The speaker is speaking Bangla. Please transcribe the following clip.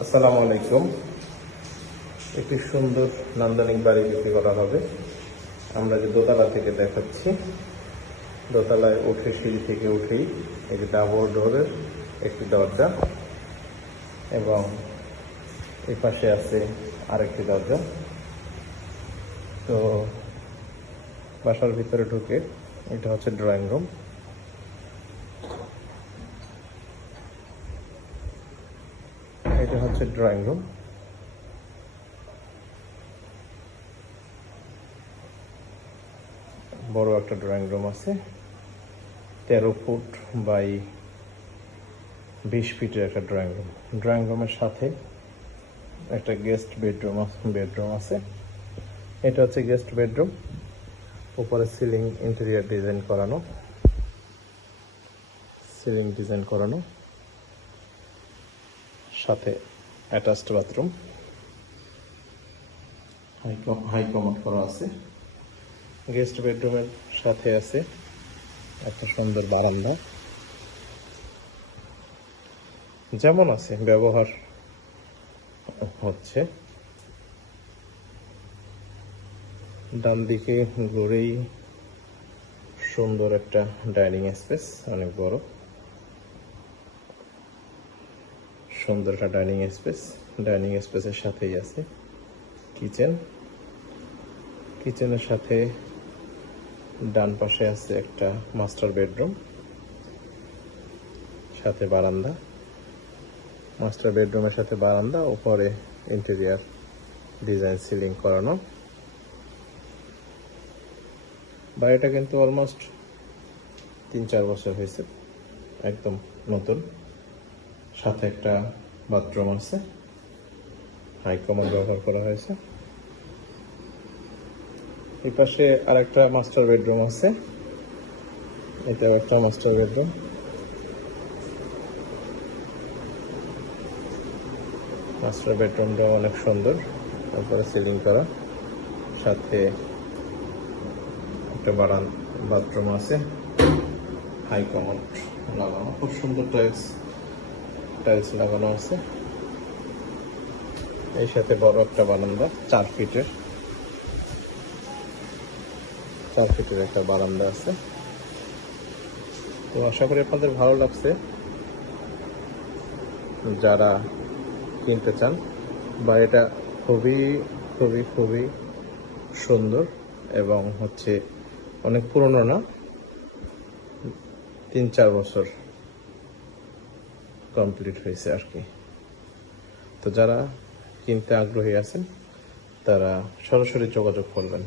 আসসালামু আলাইকুম। একটি সুন্দর নান্দনিক বাড়ি বিক্রি করা হবে। আমরা যে দোতলা থেকে দেখাচ্ছি, দোতলায় উঠে সিঁড়ি থেকে উঠেই একটি ডাবল ডোরের একটি দরজা এবং এই পাশে আছে আরেকটি দরজা। তো বাসার ভিতরে ঢুকে এটা হচ্ছে ড্রয়িং রুম। এটা হচ্ছে ড্রয়িং রুম। বড় একটা ড্রয়িং রুম আছে, 13 ফুট বাই 20 ফিটের একটা ড্রয়িং রুম। ড্রয়িং রুমের সাথে একটা গেস্ট বেডরুম আছে। এটা হচ্ছে গেস্ট বেডরুম। উপরে সিলিং ইন্টেরিয়র ডিজাইন করানো, সাথে অ্যাটাচড বাথরুম, হাই কমোড করা আছে। গেস্ট বেডরুমের সাথে আছে একটা সুন্দর বারান্দা, যেমন আছে ব্যবহার হচ্ছে। ডান দিকে ঘুরেই সুন্দর একটা ডাইনিং স্পেস, অনেক বড় সুন্দর একটা ডাইনিং স্পেস। ডাইনিং স্পেসের সাথেই আছে কিচেনের সাথে ডান পাশে আছে একটা মাস্টার বেডরুম, সাথে বারান্দা। মাস্টার বেডরুমের সাথে বারান্দা, উপরে ইন্টেরিয়র ডিজাইন সিলিং করানো। বাড়িটা কিন্তু অলমোস্ট 3-4 বছর হয়েছে, একদম নতুন। সাথে একটা বাথরুম আছে, হাই কমোড ব্যবহার করা হয়েছে। এই পাশে আরেকটা মাস্টার বেডরুম আছে, এটাও একটা মাস্টার বেডরুম। মাস্টার বেডরুমটা অনেক সুন্দর, তারপরে সিলিং করা, সাথে একটা বাথরুম আছে, হাই কমোড লাগানো, খুব সুন্দর টাইলস লাগানো আছে। এই সাথে বড় একটা বারান্দা, 4 ফিটের একটা বারান্দা আছে। তো আশা করি আপনাদের ভালো লাগছে। যারা কিনতে চান, বাড়িটা খুবই খুবই খুবই সুন্দর এবং হচ্ছে অনেক পুরনো না, 3-4 বছর কমপ্লিট হয়েছে আর কি। তো যারা কিনতে আগ্রহী আছেন তারা সরাসরি যোগাযোগ করবেন।